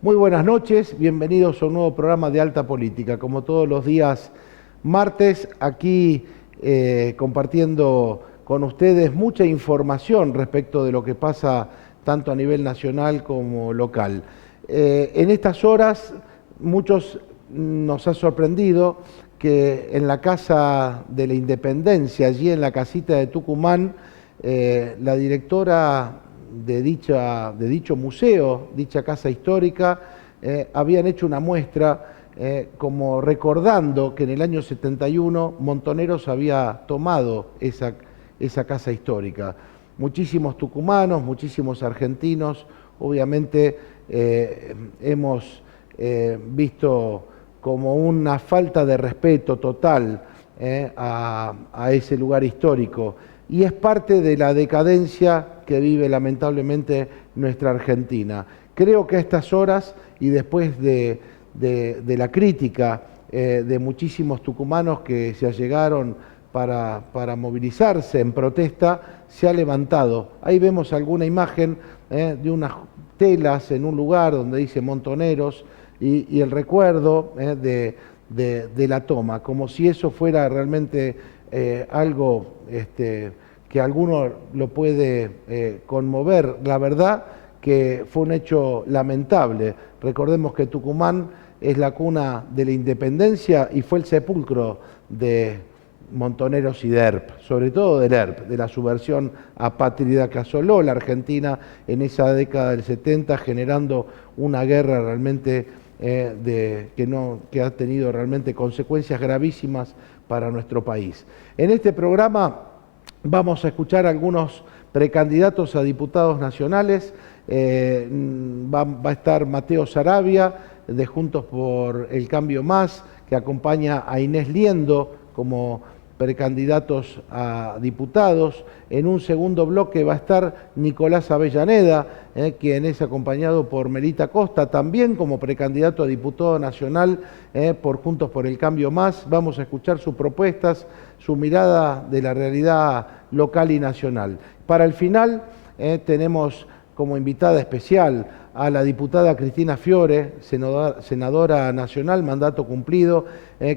Muy buenas noches, bienvenidos a un nuevo programa de Alta Política. Como todos los días martes, aquí compartiendo con ustedes mucha información respecto de lo que pasa tanto a nivel nacional como local. En estas horas, muchos nos ha sorprendido que en la Casa de la Independencia, allí en la casita de Tucumán, la directora de dicho museo, dicha casa histórica, habían hecho una muestra como recordando que en el año 71 Montoneros había tomado esa casa histórica. Muchísimos tucumanos, muchísimos argentinos, obviamente hemos visto como una falta de respeto total a ese lugar histórico, y es parte de la decadencia que vive lamentablemente nuestra Argentina. Creo que a estas horas, y después de la crítica de muchísimos tucumanos que se allegaron para movilizarse en protesta, se ha levantado. Ahí vemos alguna imagen de unas telas en un lugar donde dice Montoneros y el recuerdo de la toma, como si eso fuera realmente algo que a alguno lo puede conmover. La verdad que fue un hecho lamentable. Recordemos que Tucumán es la cuna de la independencia y fue el sepulcro de Montoneros y de ERP, sobre todo del ERP, de la subversión apátrida que asoló la Argentina en esa década del 70, generando una guerra realmente que ha tenido realmente consecuencias gravísimas para nuestro país. En este programa vamos a escuchar a algunos precandidatos a diputados nacionales. Va a estar Mateo Saravia, de Juntos por el Cambio Más, que acompaña a Inés Liendo como precandidatos a diputados. En un segundo bloque va a estar Nicolás Avellaneda, quien es acompañado por Melita Costa, también como precandidato a diputado nacional por Juntos por el Cambio Más. Vamos a escuchar sus propuestas, su mirada de la realidad local y nacional. Para el final tenemos como invitada especial a la diputada Cristina Fiore, senadora nacional, mandato cumplido,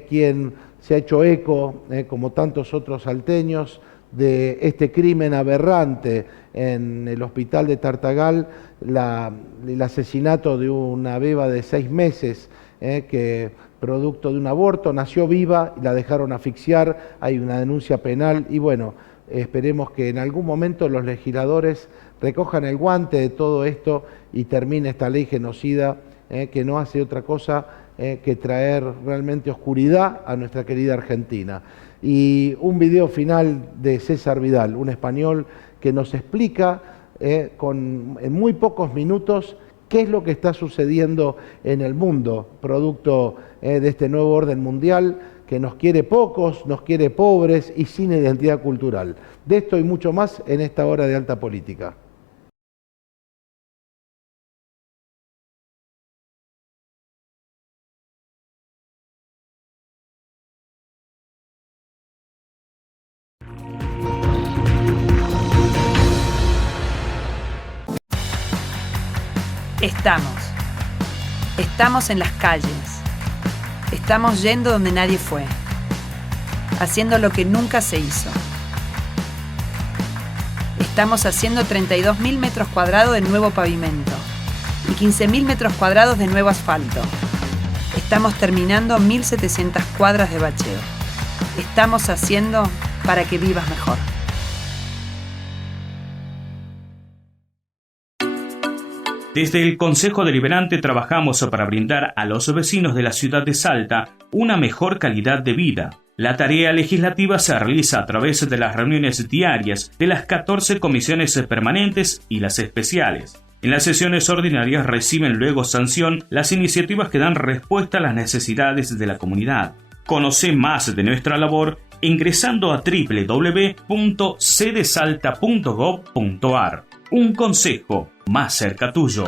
quien se ha hecho eco, como tantos otros salteños, de este crimen aberrante en el hospital de Tartagal, el asesinato de una beba de 6 meses, que producto de un aborto nació viva y la dejaron asfixiar. Hay una denuncia penal y bueno, esperemos que en algún momento los legisladores recojan el guante de todo esto y termine esta ley genocida que no hace otra cosa que traer realmente oscuridad a nuestra querida Argentina. Y un video final de César Vidal, un español que nos explica en muy pocos minutos qué es lo que está sucediendo en el mundo, producto de este nuevo orden mundial que nos quiere pocos, nos quiere pobres y sin identidad cultural. De esto y mucho más en esta hora de Alta Política. Estamos en las calles, estamos yendo donde nadie fue, haciendo lo que nunca se hizo. Estamos haciendo 32.000 metros cuadrados de nuevo pavimento y 15.000 metros cuadrados de nuevo asfalto. Estamos terminando 1.700 cuadras de bacheo. Estamos haciendo para que vivas mejor. Desde el Consejo Deliberante trabajamos para brindar a los vecinos de la ciudad de Salta una mejor calidad de vida. La tarea legislativa se realiza a través de las reuniones diarias de las 14 comisiones permanentes y las especiales. En las sesiones ordinarias reciben luego sanción las iniciativas que dan respuesta a las necesidades de la comunidad. Conoce más de nuestra labor ingresando a www.cdesalta.gov.ar. Un consejo más cerca tuyo.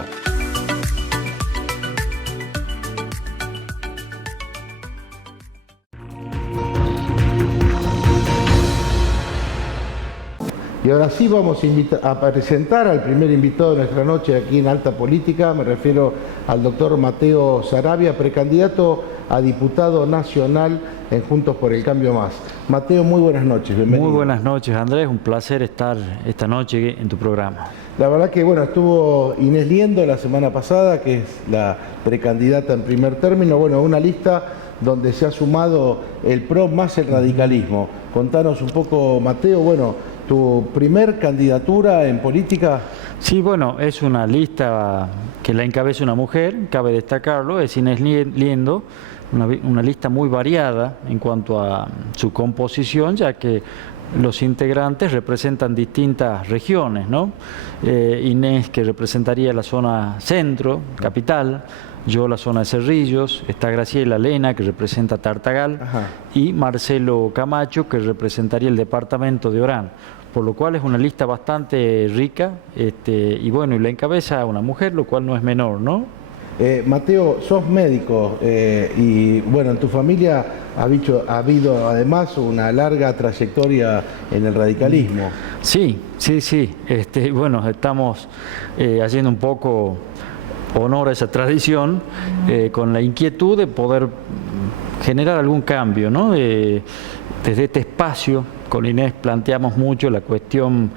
Y ahora sí vamos a presentar al primer invitado de nuestra noche aquí en Alta Política. Me refiero al doctor Mateo Saravia, precandidato a diputado nacional en Juntos por el Cambio Más. Mateo, muy buenas noches, bienvenido. Muy buenas noches, Andrés, un placer estar esta noche en tu programa. La verdad que bueno, estuvo Inés Liendo la semana pasada, que es la precandidata en primer término, bueno, una lista donde se ha sumado el PRO más el radicalismo. Contanos un poco, Mateo, bueno, tu primer candidatura en política. Sí, bueno, es una lista que la encabeza una mujer, cabe destacarlo, es Inés Liendo, una lista muy variada en cuanto a su composición, ya que los integrantes representan distintas regiones, ¿no? Inés, que representaría la zona centro, capital, yo la zona de Cerrillos, está Graciela Lena, que representa Tartagal, ajá, y Marcelo Camacho, que representaría el departamento de Orán, por lo cual es una lista bastante rica, y bueno, y la encabeza una mujer, lo cual no es menor, ¿no? Mateo, sos médico y bueno, en tu familia ha habido además una larga trayectoria en el radicalismo. Sí. Bueno, estamos haciendo un poco honor a esa tradición con la inquietud de poder generar algún cambio, ¿no? Desde este espacio con Inés planteamos mucho la cuestión,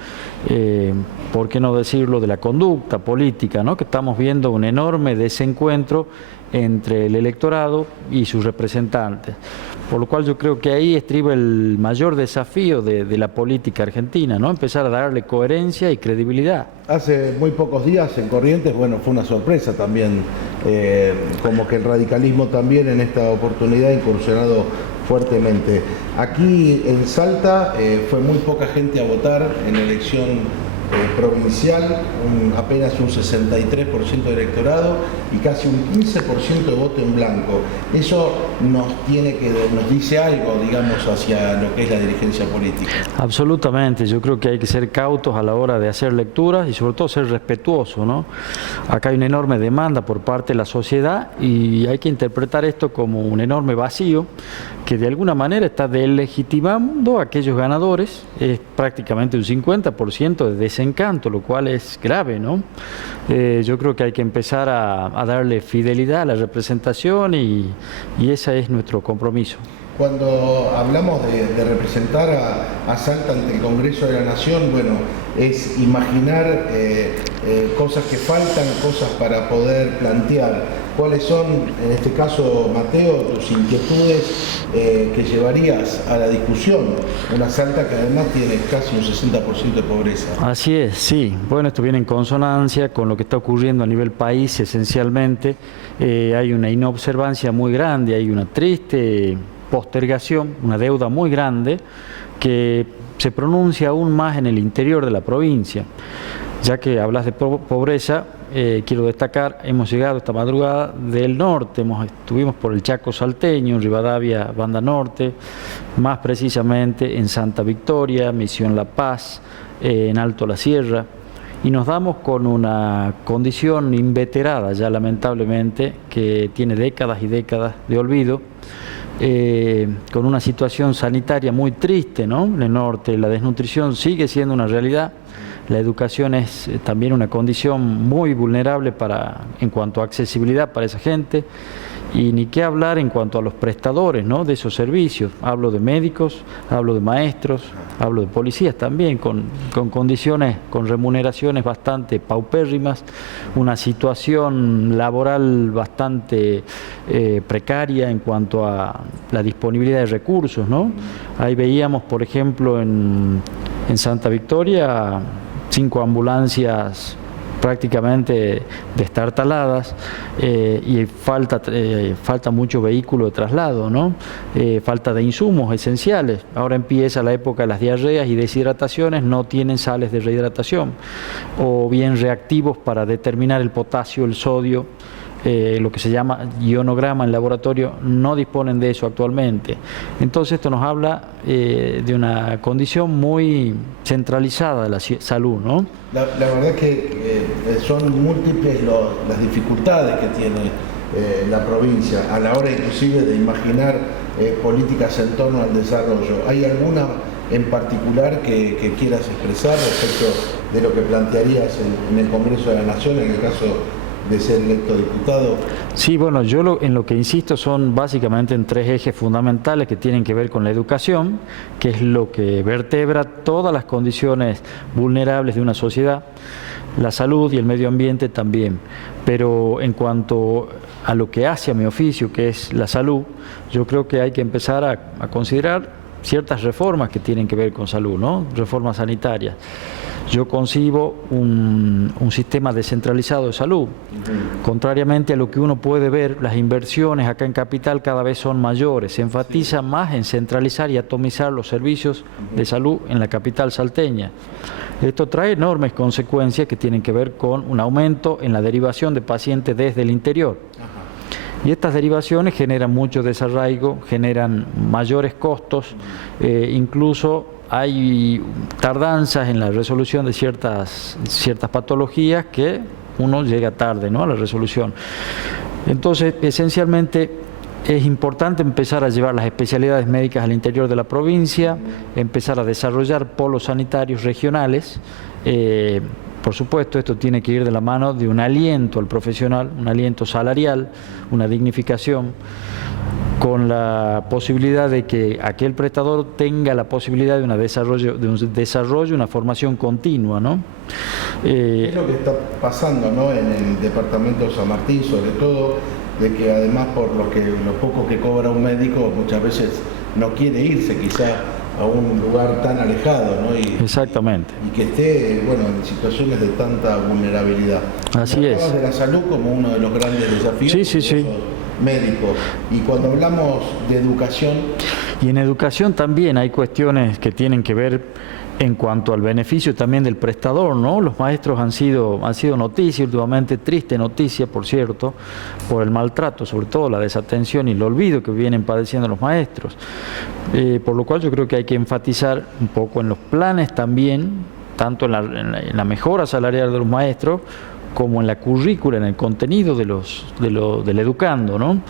por qué no decirlo, de la conducta política, ¿no? Que estamos viendo un enorme desencuentro entre el electorado y sus representantes. Por lo cual yo creo que ahí estriba el mayor desafío de la política argentina, ¿no? Empezar a darle coherencia y credibilidad. Hace muy pocos días en Corrientes, bueno, fue una sorpresa también, como que el radicalismo también en esta oportunidad ha incursionado fuertemente. Aquí en Salta fue muy poca gente a votar en la elección provincial, apenas un 63% de electorado y casi un 15% de voto en blanco. Eso nos dice algo, digamos, hacia lo que es la dirigencia política. Absolutamente, yo creo que hay que ser cautos a la hora de hacer lecturas y sobre todo ser respetuoso, ¿no? Acá hay una enorme demanda por parte de la sociedad y hay que interpretar esto como un enorme vacío que de alguna manera está delegitimando a aquellos ganadores. Es prácticamente un 50% de desencanto, lo cual es grave, ¿no? Yo creo que hay que empezar a darle fidelidad a la representación y ese es nuestro compromiso. Cuando hablamos de representar a Salta ante el Congreso de la Nación, bueno, es imaginar cosas que faltan, cosas para poder plantear. ¿Cuáles son, en este caso, Mateo, tus inquietudes que llevarías a la discusión? Una Salta que además tiene casi un 60% de pobreza. Así es, sí. Bueno, esto viene en consonancia con lo que está ocurriendo a nivel país esencialmente. Hay una inobservancia muy grande, hay una triste postergación, una deuda muy grande que se pronuncia aún más en el interior de la provincia. Ya que hablas de pobreza, quiero destacar, hemos llegado esta madrugada del norte, estuvimos por el Chaco salteño, Rivadavia, Banda Norte, más precisamente en Santa Victoria, Misión La Paz, en Alto La Sierra, y nos damos con una condición inveterada ya lamentablemente, que tiene décadas y décadas de olvido, con una situación sanitaria muy triste, ¿no? En el norte la desnutrición sigue siendo una realidad, la educación es también una condición muy vulnerable en cuanto a accesibilidad para esa gente, y ni qué hablar en cuanto a los prestadores, ¿no? De esos servicios. Hablo de médicos, hablo de maestros, hablo de policías también, con condiciones, con remuneraciones bastante paupérrimas, una situación laboral bastante precaria en cuanto a la disponibilidad de recursos, ¿no? Ahí veíamos, por ejemplo, en Santa Victoria, 5 ambulancias prácticamente destartaladas y falta mucho vehículo de traslado, ¿no? Falta de insumos esenciales. Ahora empieza la época de las diarreas y deshidrataciones, no tienen sales de rehidratación o bien reactivos para determinar el potasio, el sodio, lo que se llama ionograma en laboratorio, no disponen de eso actualmente. Entonces esto nos habla de una condición muy centralizada de la salud, ¿no? La verdad que son múltiples las dificultades que tiene la provincia a la hora inclusive de imaginar políticas en torno al desarrollo. ¿Hay alguna en particular que quieras expresar respecto de lo que plantearías en el Congreso de la Nación en el caso de ser electo diputado? Sí, bueno, yo en lo que insisto son básicamente en 3 ejes fundamentales que tienen que ver con la educación, que es lo que vertebra todas las condiciones vulnerables de una sociedad, la salud y el medio ambiente también. Pero en cuanto a lo que hace a mi oficio, que es la salud, yo creo que hay que empezar a considerar ciertas reformas que tienen que ver con salud, ¿no? Reformas sanitarias. Yo concibo un sistema descentralizado de salud. Contrariamente a lo que uno puede ver, las inversiones acá en Capital cada vez son mayores. Se enfatiza más en centralizar y atomizar los servicios de salud en la capital salteña. Esto trae enormes consecuencias que tienen que ver con un aumento en la derivación de pacientes desde el interior. Y estas derivaciones generan mucho desarraigo, generan mayores costos, incluso hay tardanzas en la resolución de ciertas patologías que uno llega tarde, ¿no?, a la resolución. Entonces, esencialmente, es importante empezar a llevar las especialidades médicas al interior de la provincia, empezar a desarrollar polos sanitarios regionales. Por supuesto, esto tiene que ir de la mano de un aliento al profesional, un aliento salarial, una dignificación, con la posibilidad de que aquel prestador tenga la posibilidad de un desarrollo, una formación continua, ¿no? Es lo que está pasando, ¿no?, en el departamento de San Martín, sobre todo, de que además por lo poco que cobra un médico, muchas veces no quiere irse quizá a un lugar tan alejado, ¿no? Exactamente. Y que esté, bueno, en situaciones de tanta vulnerabilidad. Así es. Hablabas de la salud como uno de los grandes desafíos. Sí. Médicos. Y cuando hablamos de educación... Y en educación también hay cuestiones que tienen que ver en cuanto al beneficio también del prestador, ¿no? Los maestros han sido noticia últimamente, triste noticia, por cierto, por el maltrato, sobre todo la desatención y el olvido que vienen padeciendo los maestros. Por lo cual yo creo que hay que enfatizar un poco en los planes también, tanto en la mejora salarial de los maestros, como en la currícula, en el contenido del educando, ¿no?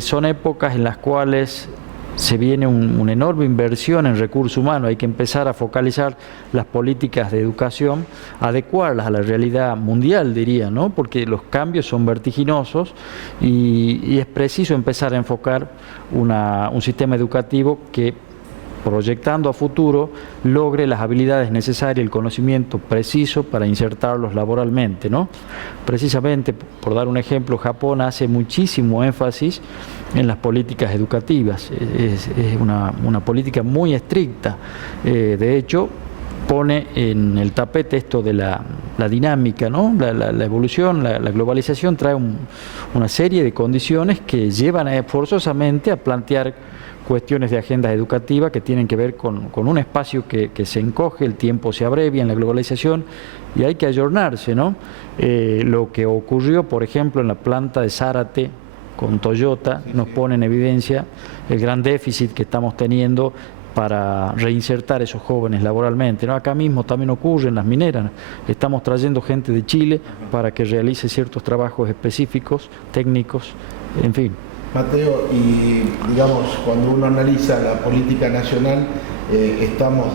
Son épocas en las cuales se viene una enorme inversión en recursos humanos. Hay que empezar a focalizar las políticas de educación, adecuarlas a la realidad mundial, diría, ¿no? Porque los cambios son vertiginosos y es preciso empezar a enfocar un sistema educativo que, proyectando a futuro, logre las habilidades necesarias, el conocimiento preciso para insertarlos laboralmente, ¿no? Precisamente, por dar un ejemplo, Japón hace muchísimo énfasis en las políticas educativas. Es una política muy estricta. De hecho, pone en el tapete esto de la dinámica, ¿no? La evolución, la globalización trae una serie de condiciones que llevan forzosamente a plantear cuestiones de agendas educativas que tienen que ver con un espacio que se encoge, el tiempo se abrevia en la globalización y hay que ayornarse, ¿no? Lo que ocurrió, por ejemplo, en la planta de Zárate con Toyota nos pone en evidencia el gran déficit que estamos teniendo para reinsertar a esos jóvenes laboralmente, ¿no? Acá mismo también ocurre en las mineras. Estamos trayendo gente de Chile para que realice ciertos trabajos específicos, técnicos, en fin. Mateo, y digamos, cuando uno analiza la política nacional, estamos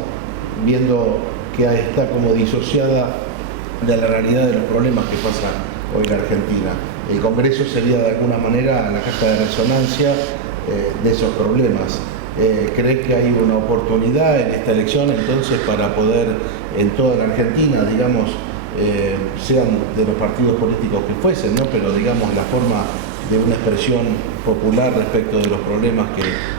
viendo que está como disociada de la realidad de los problemas que pasa hoy en Argentina. El Congreso sería de alguna manera la caja de resonancia de esos problemas. ¿Crees que hay una oportunidad en esta elección entonces para poder en toda la Argentina, digamos, sean de los partidos políticos que fuesen, ¿no?, pero digamos la forma de una expresión popular respecto de los problemas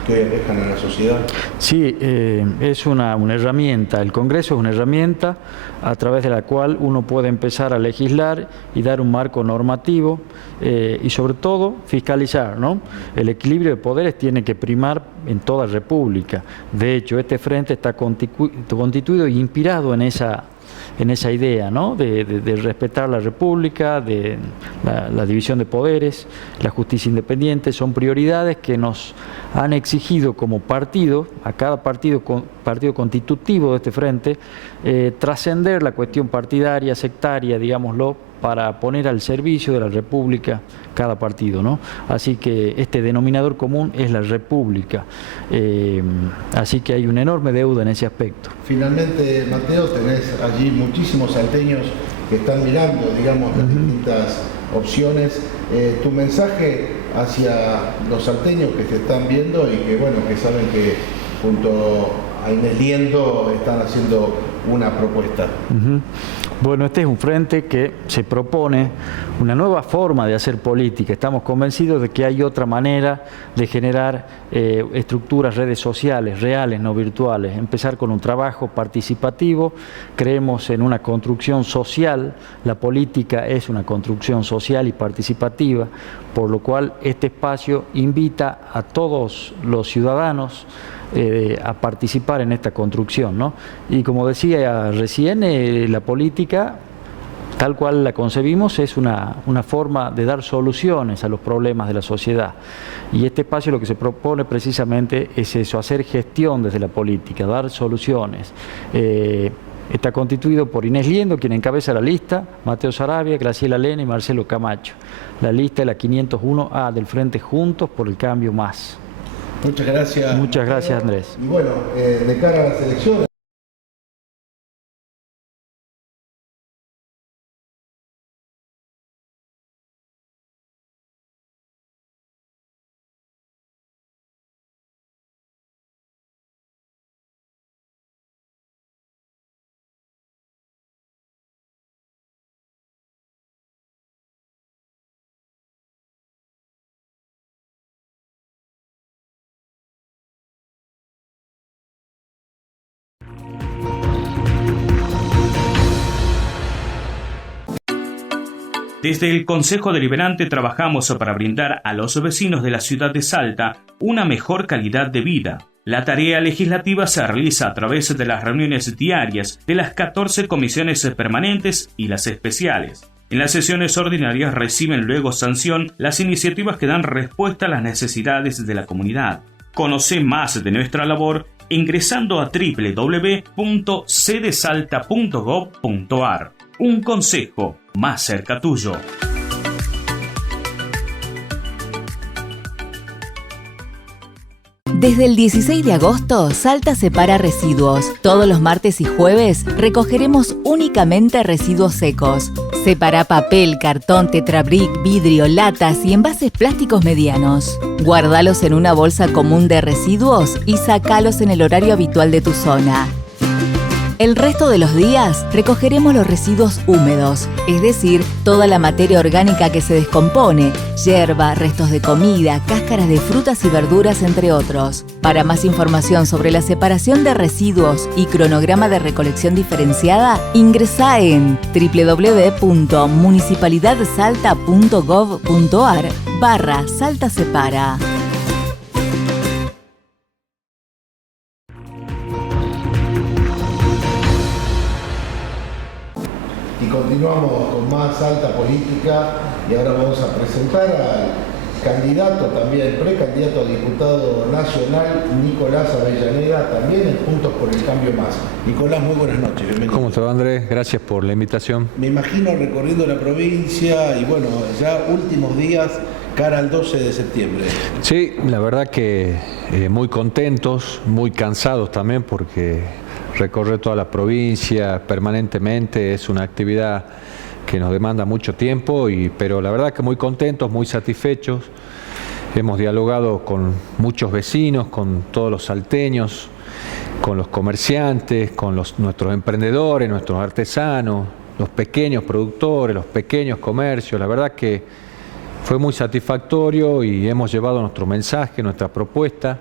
que hoy aquejan a la sociedad? Sí, es una herramienta, el Congreso es una herramienta a través de la cual uno puede empezar a legislar y dar un marco normativo y sobre todo fiscalizar, ¿no? El equilibrio de poderes tiene que primar en toda república. De hecho, este frente está constituido e inspirado en esa idea, ¿no?, de respetar la república, de la división de poderes, la justicia independiente. Son prioridades que nos han exigido como partido, a cada partido constitutivo de este frente, trascender la cuestión partidaria, sectaria, digámoslo, para poner al servicio de la República cada partido, ¿no? Así que este denominador común es la República. Así que hay una enorme deuda en ese aspecto. Finalmente, Mateo, tenés allí muchísimos salteños que están mirando, digamos, las distintas opciones. Tu mensaje hacia los salteños que te están viendo y que, bueno, que saben que junto a Inés Liendo están haciendo una propuesta. Bueno, este es un frente que se propone una nueva forma de hacer política. Estamos convencidos de que hay otra manera de generar estructuras, redes sociales, reales, no virtuales. Empezar con un trabajo participativo. Creemos en una construcción social. La política es una construcción social y participativa, por lo cual este espacio invita a todos los ciudadanos a participar en esta construcción, ¿no? Y como decía recién, la política, tal cual la concebimos, es una forma de dar soluciones a los problemas de la sociedad. Y este espacio lo que se propone precisamente es eso, hacer gestión desde la política, dar soluciones. Está constituido por Inés Liendo, quien encabeza la lista, Mateo Saravia, Graciela Lena y Marcelo Camacho. La lista es la 501A del Frente Juntos por el Cambio Más. Muchas gracias. Muchas gracias, Andrés. Y bueno, de cara a las elecciones. Desde el Consejo Deliberante trabajamos para brindar a los vecinos de la ciudad de Salta una mejor calidad de vida. La tarea legislativa se realiza a través de las reuniones diarias de las 14 comisiones permanentes y las especiales. En las sesiones ordinarias reciben luego sanción las iniciativas que dan respuesta a las necesidades de la comunidad. Conoce más de nuestra labor ingresando a www.cdesalta.gov.ar. Un consejo más cerca tuyo. Desde el 16 de agosto, Salta separa residuos. Todos los martes y jueves recogeremos únicamente residuos secos. Separa papel, cartón, tetrabric, vidrio, latas y envases plásticos medianos. Guárdalos en una bolsa común de residuos y sacalos en el horario habitual de tu zona. El resto de los días recogeremos los residuos húmedos, es decir, toda la materia orgánica que se descompone, yerba, restos de comida, cáscaras de frutas y verduras, entre otros. Para más información sobre la separación de residuos y cronograma de recolección diferenciada, ingresá en www.municipalidadsalta.gov.ar/Salta Separa. Continuamos con más Alta Política y ahora vamos a presentar al candidato también, precandidato a diputado nacional, Nicolás Avellaneda, también en Juntos por el Cambio Más. Nicolás, muy buenas noches, bienvenido. ¿Cómo te va, Andrés? Gracias por la invitación. Me imagino recorriendo la provincia y bueno, ya últimos días, cara al 12 de septiembre. Sí, la verdad que muy contentos, muy cansados también porque recorrer toda la provincia permanentemente es una actividad que nos demanda mucho tiempo, pero la verdad que muy contentos, muy satisfechos. Hemos dialogado con muchos vecinos, con todos los salteños, con los comerciantes, con nuestros emprendedores, nuestros artesanos, los pequeños productores, los pequeños comercios. La verdad que fue muy satisfactorio y hemos llevado nuestro mensaje, nuestra propuesta.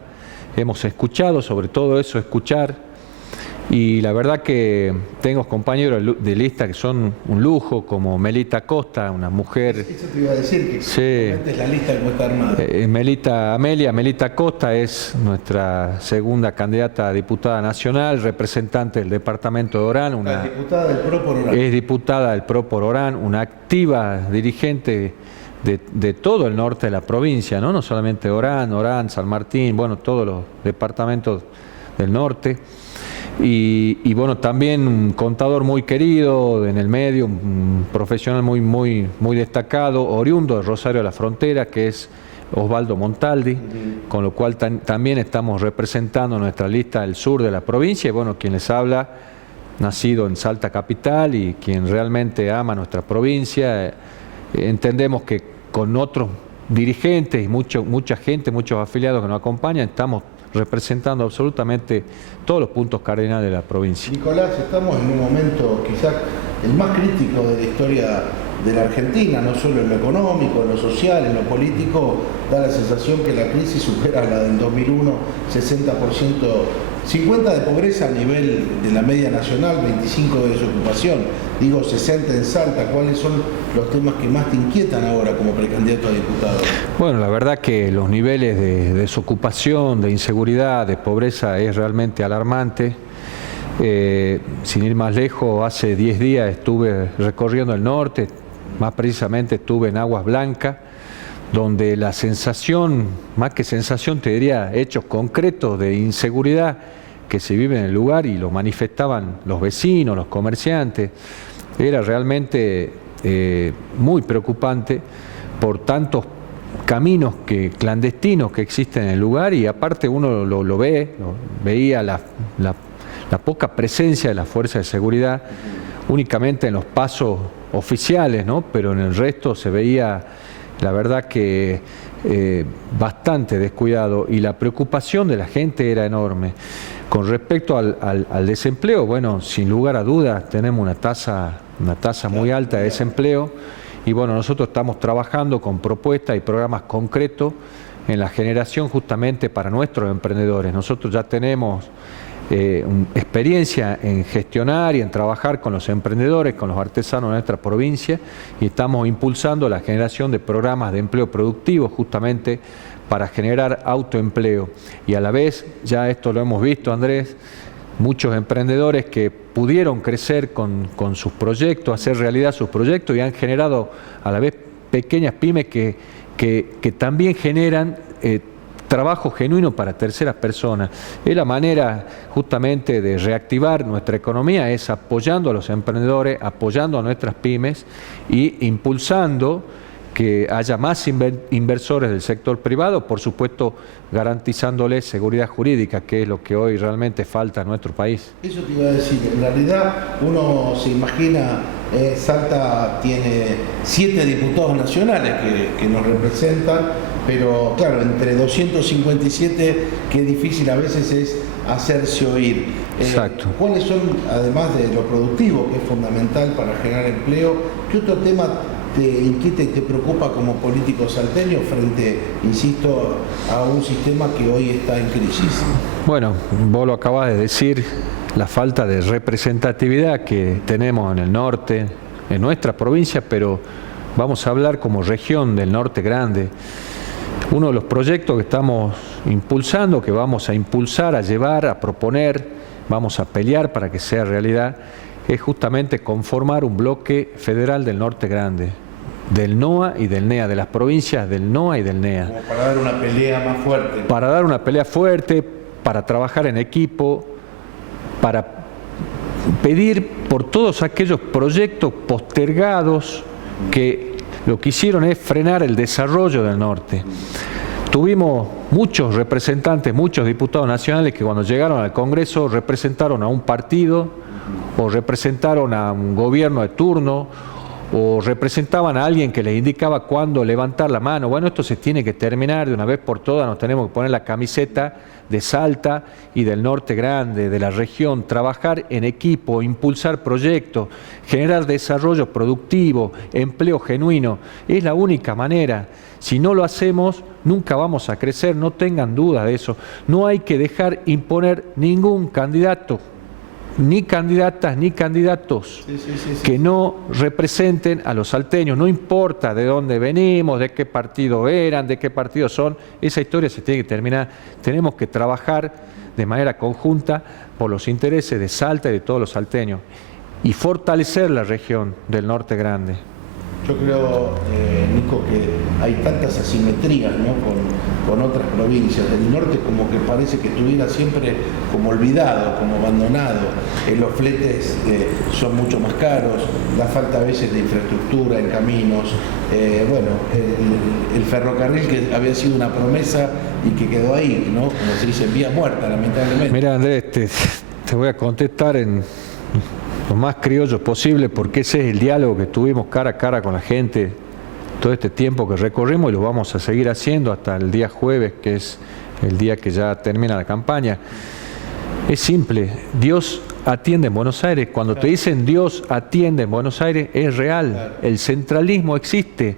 Hemos escuchado, sobre todo eso, escuchar. Y la verdad que tengo compañeros de lista que son un lujo, como Melita Costa, una mujer... Eso te iba a decir, que sí, es la lista que está armada. Melita Costa es nuestra segunda candidata a diputada nacional, representante del departamento de Orán. Diputada del PRO por Orán. Es diputada del PRO por Orán, una activa dirigente de todo el norte de la provincia, no solamente Orán, San Martín, bueno, todos los departamentos del norte. Y bueno, también un contador muy querido en el medio, un profesional muy destacado, oriundo de Rosario de la Frontera, que es Osvaldo Montaldi, con lo cual también estamos representando nuestra lista del sur de la provincia. Y bueno, quien les habla, nacido en Salta capital y quien realmente ama nuestra provincia. Entendemos que con otros dirigentes y mucha gente, muchos afiliados que nos acompañan, estamos representando absolutamente todos los puntos cardinales de la provincia. Nicolás, estamos en un momento quizás el más crítico de la historia de la Argentina, no solo en lo económico, en lo social, en lo político. Da la sensación que la crisis supera la del 2001, 60%, 50% de pobreza a nivel de la media nacional, 25% de desocupación, digo 60% en Salta. ¿Cuáles son los temas que más te inquietan ahora como precandidato a diputado? Bueno, la verdad que los niveles de desocupación, de inseguridad, de pobreza es realmente alarmante. Sin ir más lejos, hace 10 días estuve recorriendo el norte, más precisamente estuve en Aguas Blancas, donde la sensación, más que sensación, te diría hechos concretos de inseguridad que se vive en el lugar, y lo manifestaban los vecinos, los comerciantes. Era realmente muy preocupante por tantos caminos clandestinos que existen en el lugar, y aparte uno veía la poca presencia de las fuerzas de seguridad únicamente en los pasos oficiales, ¿no? Pero en el resto se veía, la verdad que bastante descuidado, y la preocupación de la gente era enorme. Con respecto al desempleo, bueno, sin lugar a dudas tenemos una tasa muy alta de desempleo, y bueno, nosotros estamos trabajando con propuestas y programas concretos en la generación justamente para nuestros emprendedores. Nosotros ya tenemos experiencia en gestionar y en trabajar con los emprendedores, con los artesanos de nuestra provincia, y estamos impulsando la generación de programas de empleo productivo justamente para generar autoempleo. Y a la vez, ya esto lo hemos visto, Andrés, muchos emprendedores que pudieron crecer con sus proyectos, hacer realidad sus proyectos, y han generado a la vez pequeñas pymes que también generan trabajo genuino para terceras personas. Es la manera justamente de reactivar nuestra economía, es apoyando a los emprendedores, apoyando a nuestras pymes y impulsando que haya más inversores del sector privado, por supuesto garantizándoles seguridad jurídica, que es lo que hoy realmente falta en nuestro país. Eso te iba a decir, en realidad uno se imagina, Salta tiene 7 diputados nacionales que nos representan, pero claro, entre 257, qué difícil a veces es hacerse oír. Exacto. ¿Cuáles son, además de lo productivo, que es fundamental para generar empleo, qué otro tema te inquieta y te preocupa como político salteño frente, insisto, a un sistema que hoy está en crisis? Bueno, vos lo acabas de decir, la falta de representatividad que tenemos en el norte, en nuestra provincia, pero vamos a hablar como región del norte grande. Uno de los proyectos que estamos impulsando, que vamos a impulsar, a llevar, a proponer, vamos a pelear para que sea realidad, es justamente conformar un bloque federal del norte grande, del NOA y del NEA, de las provincias del NOA y del NEA. Como para dar una pelea más fuerte. Para dar una pelea fuerte, para trabajar en equipo, para pedir por todos aquellos proyectos postergados que lo que hicieron es frenar el desarrollo del norte. Tuvimos muchos representantes, muchos diputados nacionales que cuando llegaron al Congreso representaron a un partido o representaron a un gobierno de turno o representaban a alguien que les indicaba cuándo levantar la mano. Bueno, esto se tiene que terminar de una vez por todas, nos tenemos que poner la camiseta de Salta y del norte grande, de la región, trabajar en equipo, impulsar proyectos, generar desarrollo productivo, empleo genuino. Es la única manera. Si no lo hacemos, nunca vamos a crecer, no tengan duda de eso. No hay que dejar imponer ningún candidato, ni candidatas, ni candidatos que no representen a los salteños. No importa de dónde venimos, de qué partido eran, de qué partido son, esa historia se tiene que terminar. Tenemos que trabajar de manera conjunta por los intereses de Salta y de todos los salteños y fortalecer la región del norte grande. Yo creo, Nico, que hay tantas asimetrías, ¿no?, con otras provincias del norte, como que parece que estuviera siempre como olvidado, como abandonado. Los fletes son mucho más caros, la falta a veces de infraestructura en caminos, el ferrocarril, que había sido una promesa y que quedó ahí, ¿no?, como se dice, en vía muerta, lamentablemente. Mira, Andrés, te voy a contestar en lo más criollo posible, porque ese es el diálogo que tuvimos cara a cara con la gente todo este tiempo que recorrimos, y lo vamos a seguir haciendo hasta el día jueves, que es el día que ya termina la campaña. Es simple, Dios atiende en Buenos Aires. Cuando te dicen Dios atiende en Buenos Aires, es real. El centralismo existe.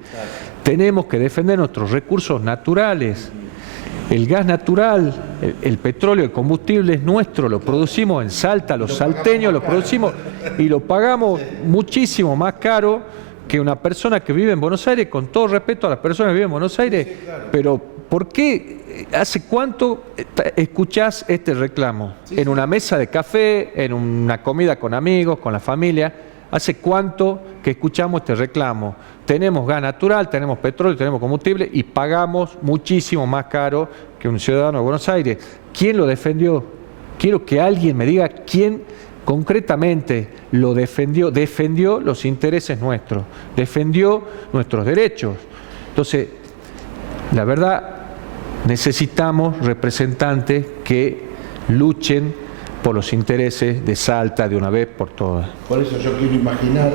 Tenemos que defender nuestros recursos naturales. El gas natural, el petróleo, el combustible es nuestro, lo producimos en Salta, los salteños lo producimos y lo pagamos muchísimo más caro que una persona que vive en Buenos Aires, con todo respeto a las personas que viven en Buenos Aires. Pero ¿por qué? ¿Hace cuánto escuchás este reclamo? En una mesa de café, en una comida con amigos, con la familia. ¿Hace cuánto que escuchamos este reclamo? Tenemos gas natural, tenemos petróleo, tenemos combustible y pagamos muchísimo más caro que un ciudadano de Buenos Aires. ¿Quién lo defendió? Quiero que alguien me diga quién concretamente lo defendió. Defendió los intereses nuestros, defendió nuestros derechos. Entonces, la verdad, necesitamos representantes que luchen por los intereses de Salta de una vez por todas. Por eso yo quiero imaginar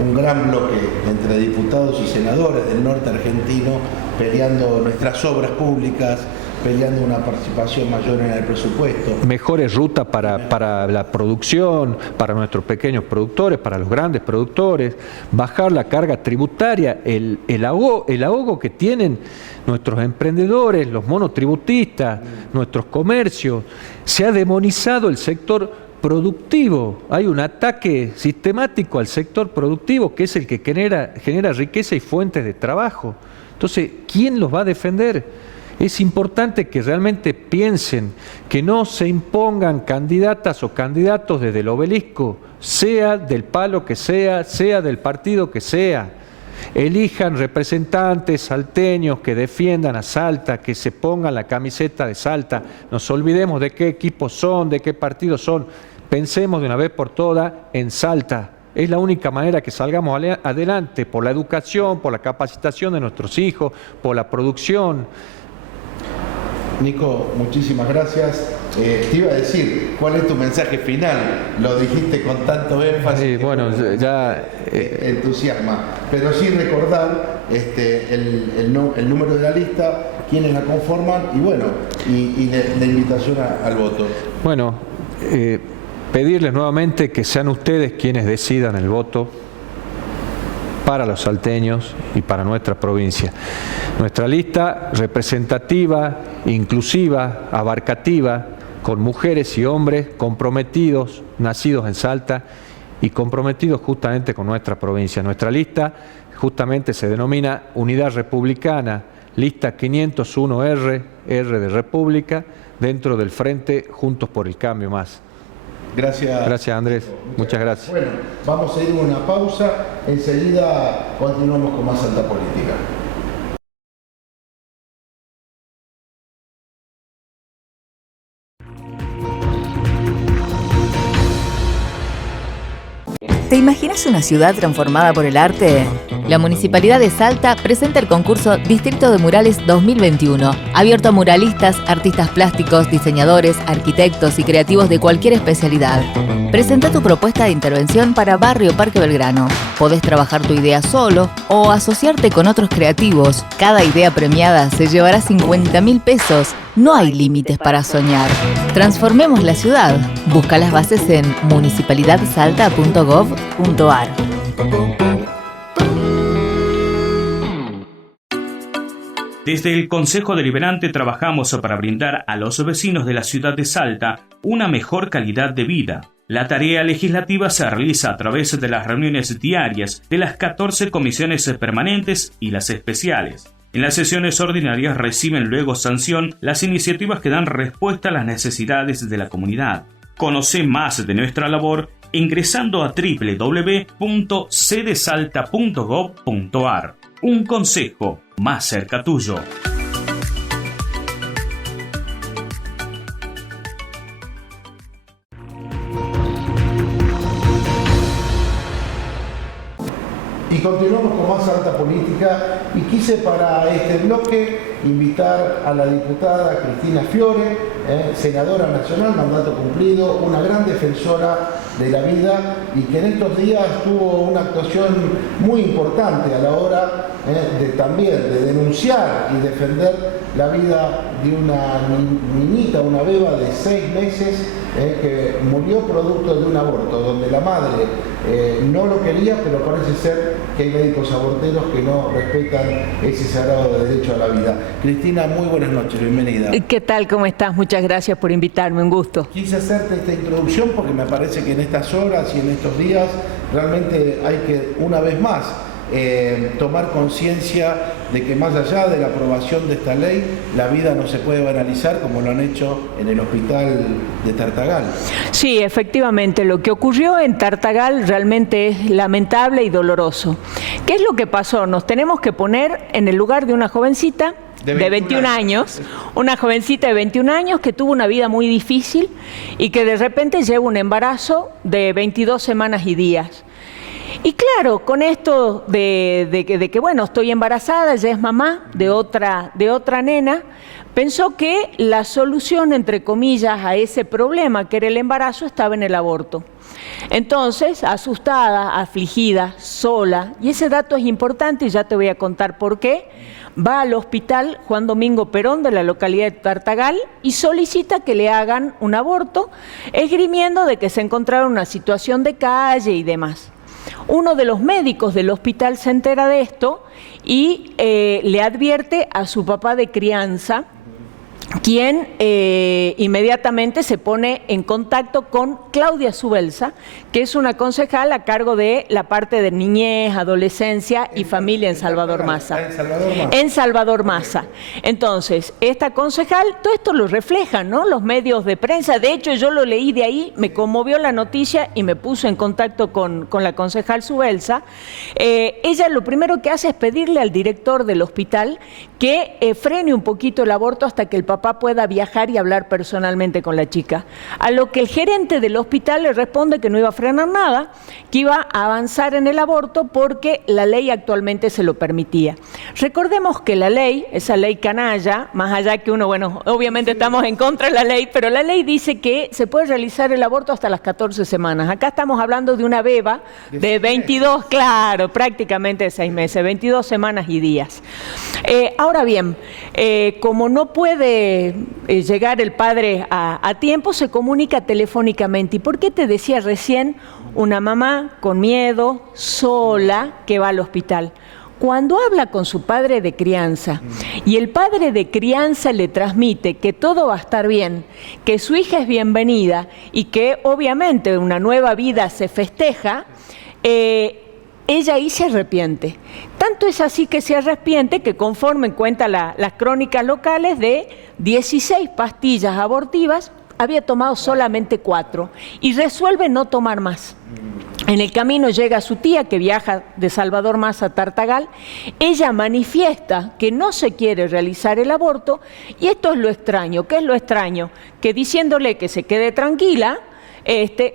un gran bloque entre diputados y senadores del norte argentino peleando nuestras obras públicas, peleando una participación mayor en el presupuesto. Mejores rutas para la producción, para nuestros pequeños productores, para los grandes productores, bajar la carga tributaria, el ahogo que tienen nuestros emprendedores, los monotributistas, nuestros comercios. Se ha demonizado el sector productivo. Hay un ataque sistemático al sector productivo, que es el que genera riqueza y fuentes de trabajo. Entonces, ¿quién los va a defender? Es importante que realmente piensen, que no se impongan candidatas o candidatos desde el obelisco, sea del palo que sea del partido que sea. Elijan representantes salteños que defiendan a Salta, que se pongan la camiseta de Salta. Nos olvidemos de qué equipos son, de qué partidos son. Pensemos de una vez por todas en Salta. Es la única manera que salgamos adelante, por la educación, por la capacitación de nuestros hijos, por la producción. Nico, muchísimas gracias. Te iba a decir, ¿cuál es tu mensaje final? Lo dijiste con tanto énfasis. Sí, bueno, ya entusiasma. Pero sí recordar el número de la lista, quiénes la conforman y bueno, y la invitación al voto. Bueno, pedirles nuevamente que sean ustedes quienes decidan el voto para los salteños y para nuestra provincia. Nuestra lista representativa, inclusiva, abarcativa, con mujeres y hombres comprometidos, nacidos en Salta y comprometidos justamente con nuestra provincia. Nuestra lista justamente se denomina Unidad Republicana, lista 501R, R de República, dentro del Frente Juntos por el Cambio Más. Gracias. Gracias, Andrés. Muchas gracias. Bueno, vamos a ir a una pausa. Enseguida continuamos con más Salta Política. ¿Te imaginas una ciudad transformada por el arte? La Municipalidad de Salta presenta el concurso Distrito de Murales 2021, abierto a muralistas, artistas plásticos, diseñadores, arquitectos y creativos de cualquier especialidad. Presenta tu propuesta de intervención para Barrio Parque Belgrano. Podés trabajar tu idea solo o asociarte con otros creativos. Cada idea premiada se llevará 50.000 pesos. No hay límites para soñar. Transformemos la ciudad. Busca las bases en municipalidadsalta.gov.ar. Desde el Consejo Deliberante trabajamos para brindar a los vecinos de la ciudad de Salta una mejor calidad de vida. La tarea legislativa se realiza a través de las reuniones diarias de las 14 comisiones permanentes y las especiales. En las sesiones ordinarias reciben luego sanción las iniciativas que dan respuesta a las necesidades de la comunidad. Conoce más de nuestra labor ingresando a www.cdesalta.gov.ar. Un consejo más cerca tuyo. Y continuamos con más Alta Política y quise para este bloque invitar a la diputada Cristina Fiore, senadora nacional, mandato cumplido, una gran defensora de la vida y que en estos días tuvo una actuación muy importante a la hora de denunciar y defender la vida de una niñita, una beba de 6 meses que murió producto de un aborto, donde la madre no lo quería, pero parece ser que hay médicos aborteros que no respetan ese sagrado derecho a la vida. Cristina, muy buenas noches, bienvenida. ¿Qué tal? ¿Cómo estás? Muchas gracias por invitarme, un gusto. Quise hacerte esta introducción porque me parece que en estas horas y en estos días realmente hay que, una vez más, tomar conciencia de que más allá de la aprobación de esta ley, la vida no se puede banalizar como lo han hecho en el hospital de Tartagal. Sí, efectivamente, lo que ocurrió en Tartagal realmente es lamentable y doloroso. ¿Qué es lo que pasó? Nos tenemos que poner en el lugar de una jovencita de 21 años, una jovencita de 21 años que tuvo una vida muy difícil y que de repente lleva un embarazo de 22 semanas y días. Y claro, con esto de que bueno, estoy embarazada, ya es mamá de otra nena, pensó que la solución, entre comillas, a ese problema que era el embarazo estaba en el aborto. Entonces, asustada, afligida, sola, y ese dato es importante y ya te voy a contar por qué, va al hospital Juan Domingo Perón de la localidad de Tartagal y solicita que le hagan un aborto, esgrimiendo de que se encontraba en una situación de calle y demás. Uno de los médicos del hospital se entera de esto y le advierte a su papá de crianza, quien inmediatamente se pone en contacto con Claudia Subelsa, que es una concejal a cargo de la parte de niñez, adolescencia y familia en Salvador Massa. En Salvador Massa. Entonces, esta concejal, todo esto lo reflejan, ¿no?, los medios de prensa. De hecho, yo lo leí de ahí, me conmovió la noticia y me puse en contacto con la concejal Subelsa. Ella lo primero que hace es pedirle al director del hospital que frene un poquito el aborto hasta que el papá pueda viajar y hablar personalmente con la chica. A lo que el gerente del hospital le responde que no iba a frenar nada, que iba a avanzar en el aborto porque la ley actualmente se lo permitía. Recordemos que la ley, esa ley canalla, más allá que uno, bueno, obviamente estamos en contra de la ley, pero la ley dice que se puede realizar el aborto hasta las 14 semanas. Acá estamos hablando de una beba de 22, claro, prácticamente 6 meses, 22 semanas y días. Ahora bien, como no puede llegar el padre a tiempo, se comunica telefónicamente. ¿Y por qué te decía recién una mamá con miedo, sola, que va al hospital? Cuando habla con su padre de crianza y el padre de crianza le transmite que todo va a estar bien, que su hija es bienvenida y que obviamente una nueva vida se festeja, ella ahí se arrepiente. Tanto es así que se arrepiente que, conforme cuenta las crónicas locales, de 16 pastillas abortivas había tomado solamente 4 y resuelve no tomar más. En el camino llega su tía, que viaja de Salvador Massa a Tartagal. Ella manifiesta que no se quiere realizar el aborto y esto es lo extraño. ¿Qué es lo extraño? Que diciéndole que se quede tranquila,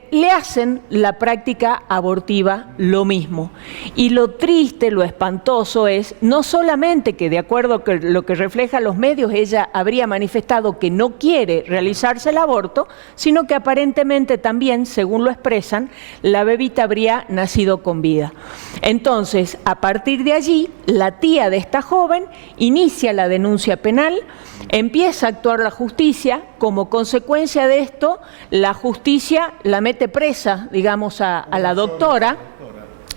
le hacen la práctica abortiva lo mismo. Y lo triste, lo espantoso es, no solamente que de acuerdo con lo que reflejan los medios, ella habría manifestado que no quiere realizarse el aborto, sino que aparentemente también, según lo expresan, la bebita habría nacido con vida. Entonces, a partir de allí, la tía de esta joven inicia la denuncia penal, empieza a actuar la justicia. Como consecuencia de esto, la justicia la mete presa, digamos, a la doctora.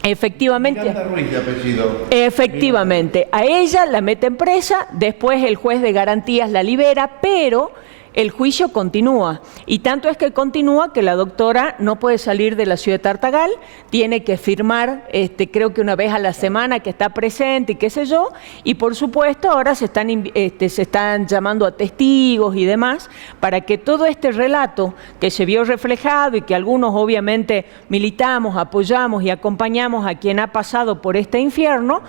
Efectivamente. Miranda Ruiz de apellido. Efectivamente. A ella la meten presa, después el juez de garantías la libera, pero el juicio continúa. Y tanto es que continúa que la doctora no puede salir de la ciudad de Tartagal, tiene que firmar, creo que una vez a la semana que está presente y qué sé yo, y por supuesto ahora se están llamando a testigos y demás para que todo este relato que se vio reflejado y que algunos obviamente militamos, apoyamos y acompañamos a quien ha pasado por este infierno,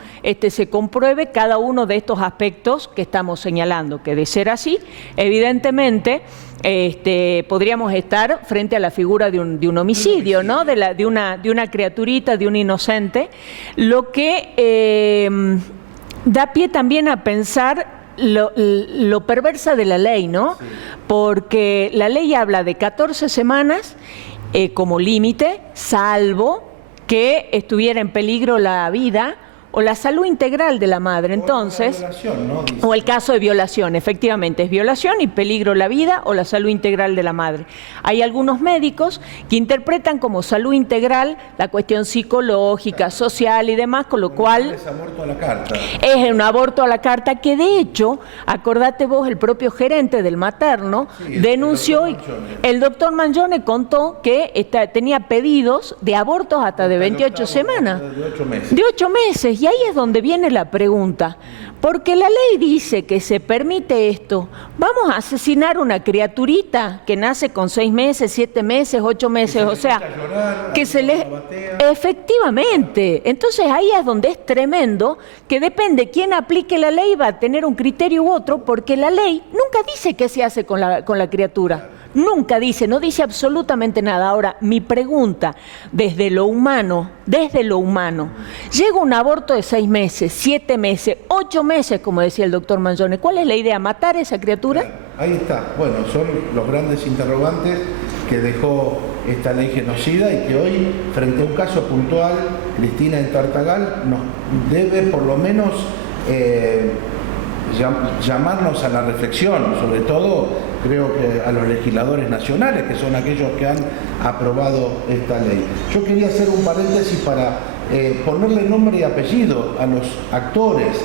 se compruebe cada uno de estos aspectos que estamos señalando, que de ser así, evidentemente podríamos estar frente a la figura de un homicidio, ¿no? de una criaturita, de un inocente, lo que da pie también a pensar lo perversa de la ley, ¿no? Sí. Porque la ley habla de 14 semanas como límite, salvo que estuviera en peligro la vida o la salud integral de la madre. Entonces, o el caso de violación, efectivamente, es violación y peligro la vida o la salud integral de la madre. Hay algunos médicos que interpretan como salud integral la cuestión psicológica, social y demás, con lo cual es aborto a la carta. Es un aborto a la carta que de hecho, acordate vos, el propio gerente del materno denunció, el doctor Mangione contó que tenía pedidos de abortos hasta de 28 semanas. De 8 meses. Y ahí es donde viene la pregunta, porque la ley dice que se permite esto. ¿Vamos a asesinar una criaturita que nace con 6 meses, 7 meses, 8 meses? O sea, que se le... Efectivamente. Entonces ahí es donde es tremendo que depende quién aplique la ley, va a tener un criterio u otro, porque la ley nunca dice qué se hace con la criatura. Nunca dice, no dice absolutamente nada. Ahora, mi pregunta, desde lo humano, llega un aborto de 6 meses, 7 meses, 8 meses, como decía el doctor Mangione. ¿Cuál es la idea? ¿Matar a esa criatura? Ahí está. Bueno, son los grandes interrogantes que dejó esta ley genocida y que hoy, frente a un caso puntual, Cristina en Tartagal, nos debe por lo menos llamarnos a la reflexión, sobre todo creo que a los legisladores nacionales, que son aquellos que han aprobado esta ley. Yo quería hacer un paréntesis para ponerle nombre y apellido a los actores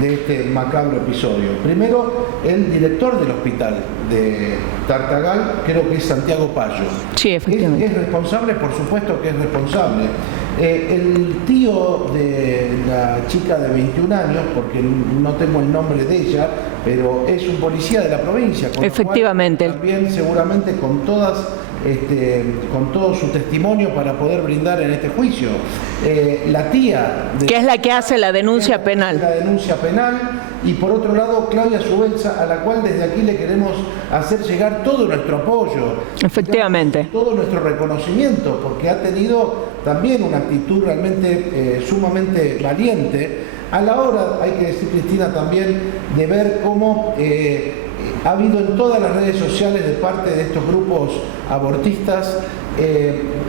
de este macabro episodio. Primero, el director del hospital de Tartagal, creo que es Santiago Payo. Sí, efectivamente. ¿Es responsable? Por supuesto que es responsable. El tío de la chica de 21 años, porque no tengo el nombre de ella, pero es un policía de la provincia. Efectivamente. También seguramente con todo su testimonio para poder brindar en este juicio. La tía... que es la que hace la denuncia penal. La denuncia penal. Y por otro lado, Claudia Subelsa, a la cual desde aquí le queremos hacer llegar todo nuestro apoyo. Efectivamente. Todo nuestro reconocimiento, porque ha tenido también una actitud realmente sumamente valiente a la hora, hay que decir, Cristina, también de ver cómo ha habido en todas las redes sociales de parte de estos grupos abortistas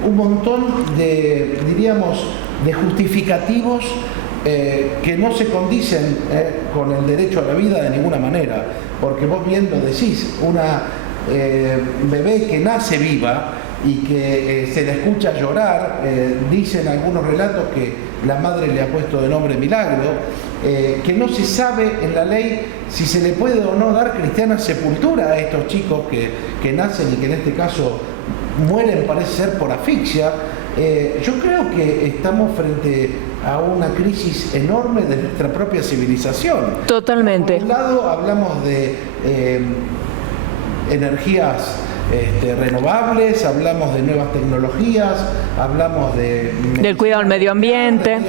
un montón de, diríamos, de justificativos que no se condicen con el derecho a la vida de ninguna manera, porque vos bien lo decís, una bebé que nace viva y que se le escucha llorar, dicen algunos relatos que la madre le ha puesto de nombre Milagro, que no se sabe en la ley si se le puede o no dar cristiana sepultura a estos chicos que nacen y que en este caso mueren, parece ser por asfixia. Yo creo que estamos frente a una crisis enorme de nuestra propia civilización. Totalmente. Por un lado hablamos de energías renovables, hablamos de nuevas tecnologías, hablamos del cuidado del medio ambiente,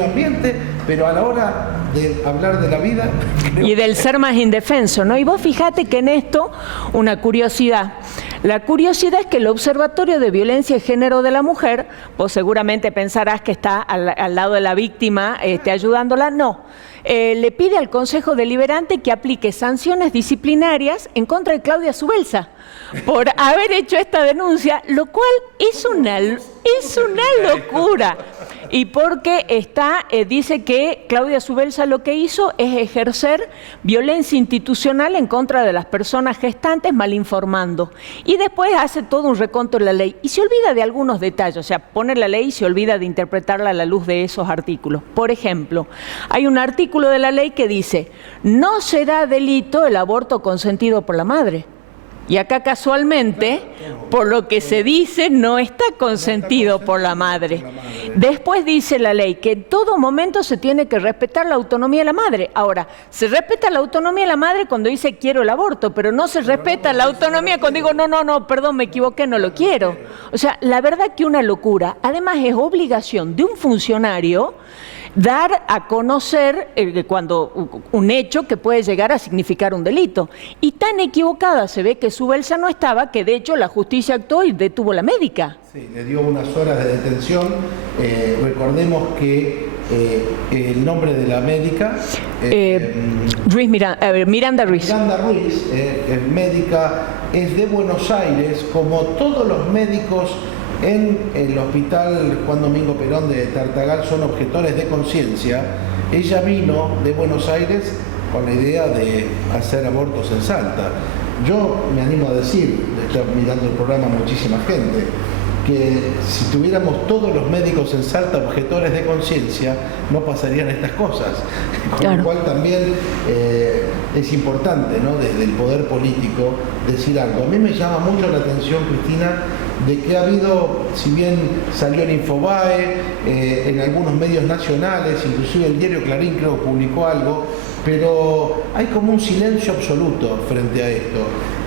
pero a la hora de hablar de la vida y del ser más indefenso, ¿no? Y vos fíjate que en esto una curiosidad. La curiosidad es que el Observatorio de Violencia y Género de la Mujer, vos seguramente pensarás que está al lado de la víctima ayudándola, no. Le pide al Consejo Deliberante que aplique sanciones disciplinarias en contra de Claudia Subelsa por haber hecho esta denuncia, lo cual es una locura. Y porque dice que Claudia Subelsa lo que hizo es ejercer violencia institucional en contra de las personas gestantes, malinformando. Y después hace todo un reconto de la ley y se olvida de algunos detalles, o sea, pone la ley y se olvida de interpretarla a la luz de esos artículos. Por ejemplo, hay un artículo de la ley que dice: no será delito el aborto consentido por la madre. Y acá casualmente, por lo que se dice, no está consentido por la madre. Después dice la ley que en todo momento se tiene que respetar la autonomía de la madre. Ahora, se respeta la autonomía de la madre cuando dice quiero el aborto, pero no se respeta la autonomía cuando digo no, perdón, me equivoqué, no lo quiero. O sea, la verdad que una locura. Además es obligación de un funcionario dar a conocer cuando un hecho que puede llegar a significar un delito. Y tan equivocada se ve que su Belsa no estaba, que de hecho la justicia actuó y detuvo a la médica. Sí, le dio unas horas de detención. Recordemos que el nombre de la médica... Miranda Ruiz. Miranda Ruiz, es médica, es de Buenos Aires, como todos los médicos en el hospital Juan Domingo Perón de Tartagal son objetores de conciencia. Ella vino de Buenos Aires con la idea de hacer abortos en Salta. Yo me animo a decir, está mirando el programa muchísima gente, que si tuviéramos todos los médicos en Salta objetores de conciencia, no pasarían estas cosas. Con lo cual también es importante, ¿no?, desde el poder político decir algo. A mí me llama mucho la atención, Cristina, de que ha habido, si bien salió en Infobae, en algunos medios nacionales, inclusive el diario Clarín creo que publicó algo, pero hay como un silencio absoluto frente a esto.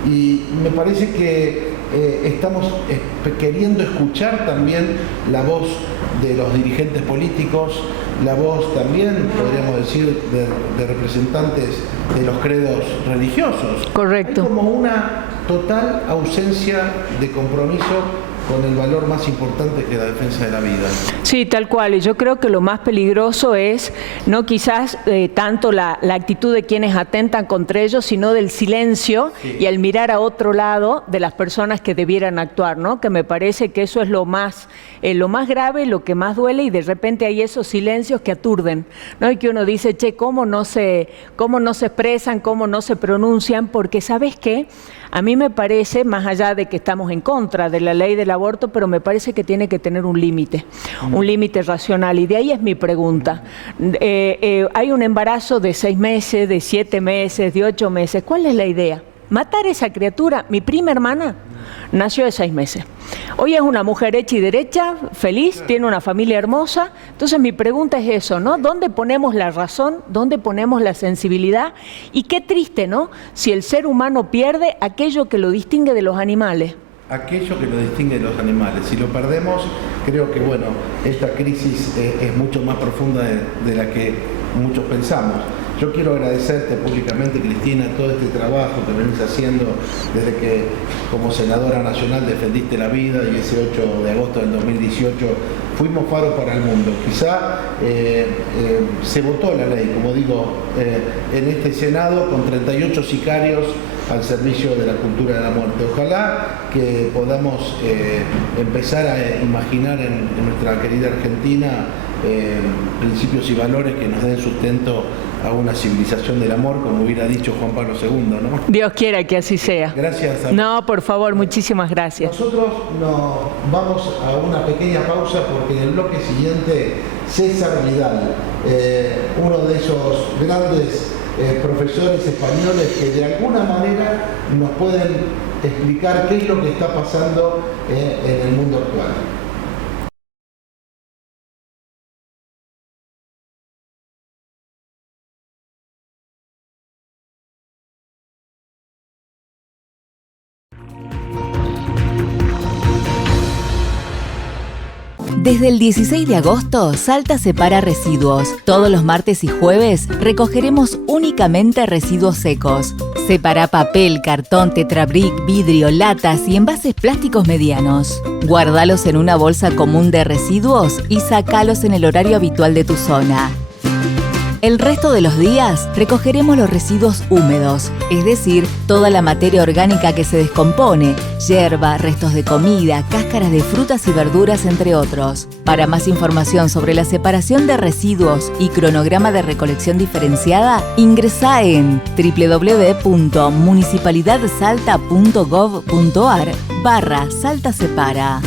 Y me parece que estamos queriendo escuchar también la voz de los dirigentes políticos, la voz también, podríamos decir, de representantes de los credos religiosos. Correcto. Hay como una total ausencia de compromiso con el valor más importante que es la defensa de la vida. Sí, tal cual. Y yo creo que lo más peligroso es no quizás tanto la actitud de quienes atentan contra ellos, sino del silencio y el mirar a otro lado de las personas que debieran actuar, ¿no? Que me parece que eso es lo más grave, lo que más duele, y de repente hay esos silencios que aturden, ¿no? Y que uno dice, che, ¿cómo no se expresan, cómo no se pronuncian? Porque, ¿sabes qué? A mí me parece, más allá de que estamos en contra de la ley del aborto, pero me parece que tiene que tener un límite racional. Y de ahí es mi pregunta. Hay un embarazo de 6 meses, de 7 meses, de 8 meses. ¿Cuál es la idea? ¿Matar a esa criatura? Mi prima hermana nació de 6 meses. Hoy es una mujer hecha y derecha, feliz, tiene una familia hermosa. Entonces mi pregunta es eso, ¿no? ¿Dónde ponemos la razón? ¿Dónde ponemos la sensibilidad? Y qué triste, ¿no? Si el ser humano pierde aquello que lo distingue de los animales. Aquello que lo distingue de los animales. Si lo perdemos, creo que, bueno, esta crisis es mucho más profunda de la que muchos pensamos. Yo quiero agradecerte públicamente, Cristina, todo este trabajo que venís haciendo desde que como senadora nacional defendiste la vida, y ese 8 de agosto del 2018 fuimos faro para el mundo. Quizá se votó la ley, como digo, en este Senado con 38 sicarios al servicio de la cultura de la muerte. Ojalá que podamos empezar a imaginar en nuestra querida Argentina principios y valores que nos den sustento a una civilización del amor, como hubiera dicho Juan Pablo II, ¿no? Dios quiera que así sea. Gracias. No, por favor, muchísimas gracias. Nosotros nos vamos a una pequeña pausa porque en el bloque siguiente César Vidal, uno de esos grandes profesores españoles que de alguna manera nos pueden explicar qué es lo que está pasando en el mundo actual. Desde el 16 de agosto, Salta separa residuos. Todos los martes y jueves recogeremos únicamente residuos secos. Separa papel, cartón, tetrabric, vidrio, latas y envases plásticos medianos. Guárdalos en una bolsa común de residuos y sacalos en el horario habitual de tu zona. El resto de los días recogeremos los residuos húmedos, es decir, toda la materia orgánica que se descompone, yerba, restos de comida, cáscaras de frutas y verduras, entre otros. Para más información sobre la separación de residuos y cronograma de recolección diferenciada, ingresá en www.municipalidadsalta.gov.ar/Salta Separa.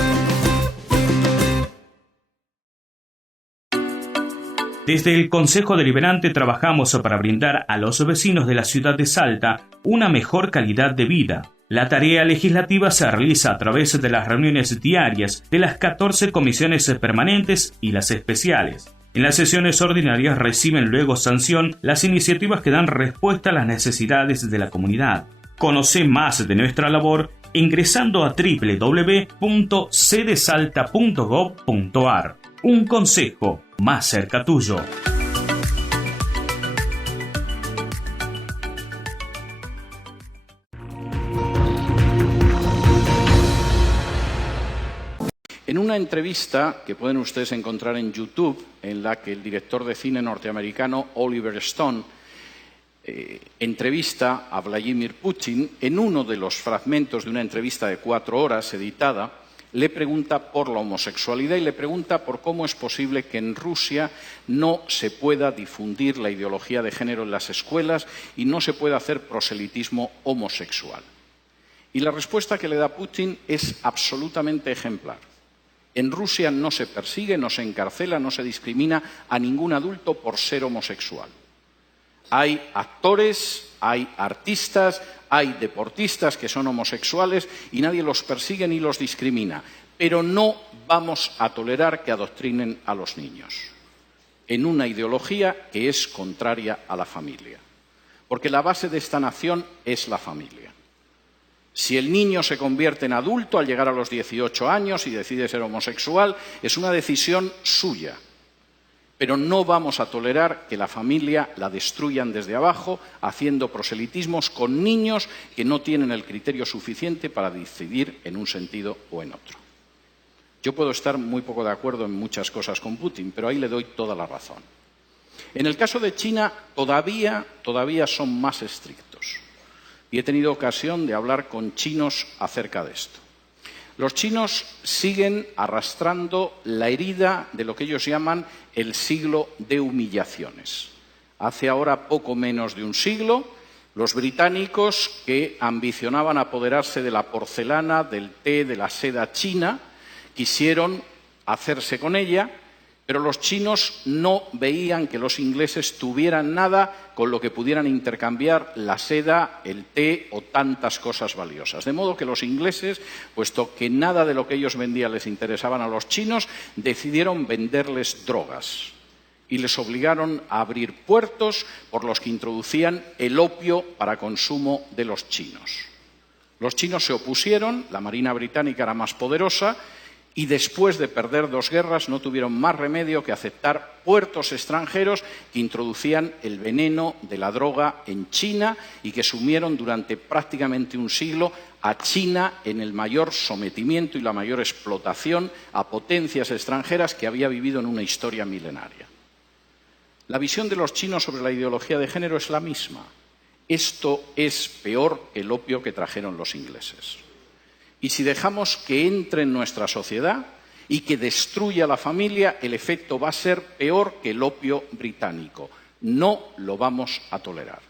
Desde el Consejo Deliberante trabajamos para brindar a los vecinos de la ciudad de Salta una mejor calidad de vida. La tarea legislativa se realiza a través de las reuniones diarias de las 14 comisiones permanentes y las especiales. En las sesiones ordinarias reciben luego sanción las iniciativas que dan respuesta a las necesidades de la comunidad. Conoce más de nuestra labor ingresando a www.cdesalta.gov.ar. Un consejo más cerca tuyo. En una entrevista que pueden ustedes encontrar en YouTube, en la que el director de cine norteamericano Oliver Stone entrevista a Vladimir Putin, en uno de los fragmentos de una entrevista de 4 horas editada, le pregunta por la homosexualidad y le pregunta por cómo es posible que en Rusia no se pueda difundir la ideología de género en las escuelas y no se pueda hacer proselitismo homosexual. Y la respuesta que le da Putin es absolutamente ejemplar. En Rusia no se persigue, no se encarcela, no se discrimina a ningún adulto por ser homosexual. Hay actores, hay artistas, hay deportistas que son homosexuales y nadie los persigue ni los discrimina. Pero no vamos a tolerar que adoctrinen a los niños en una ideología que es contraria a la familia. Porque la base de esta nación es la familia. Si el niño se convierte en adulto al llegar a los 18 años y decide ser homosexual, es una decisión suya. Pero no vamos a tolerar que la familia la destruyan desde abajo, haciendo proselitismos con niños que no tienen el criterio suficiente para decidir en un sentido o en otro. Yo puedo estar muy poco de acuerdo en muchas cosas con Putin, pero ahí le doy toda la razón. En el caso de China, todavía son más estrictos. Y he tenido ocasión de hablar con chinos acerca de esto. Los chinos siguen arrastrando la herida de lo que ellos llaman el siglo de humillaciones. Hace ahora poco menos de un siglo, los británicos, que ambicionaban apoderarse de la porcelana, del té, de la seda china, quisieron hacerse con ella, pero los chinos no veían que los ingleses tuvieran nada con lo que pudieran intercambiar la seda, el té o tantas cosas valiosas. De modo que los ingleses, puesto que nada de lo que ellos vendían les interesaban a los chinos, decidieron venderles drogas y les obligaron a abrir puertos por los que introducían el opio para consumo de los chinos. Los chinos se opusieron, la Marina británica era más poderosa, y después de perder 2 guerras no tuvieron más remedio que aceptar puertos extranjeros que introducían el veneno de la droga en China y que sumieron durante prácticamente un siglo a China en el mayor sometimiento y la mayor explotación a potencias extranjeras que había vivido en una historia milenaria. La visión de los chinos sobre la ideología de género es la misma. Esto es peor que el opio que trajeron los ingleses. Y si dejamos que entre en nuestra sociedad y que destruya la familia, el efecto va a ser peor que el opio británico. No lo vamos a tolerar.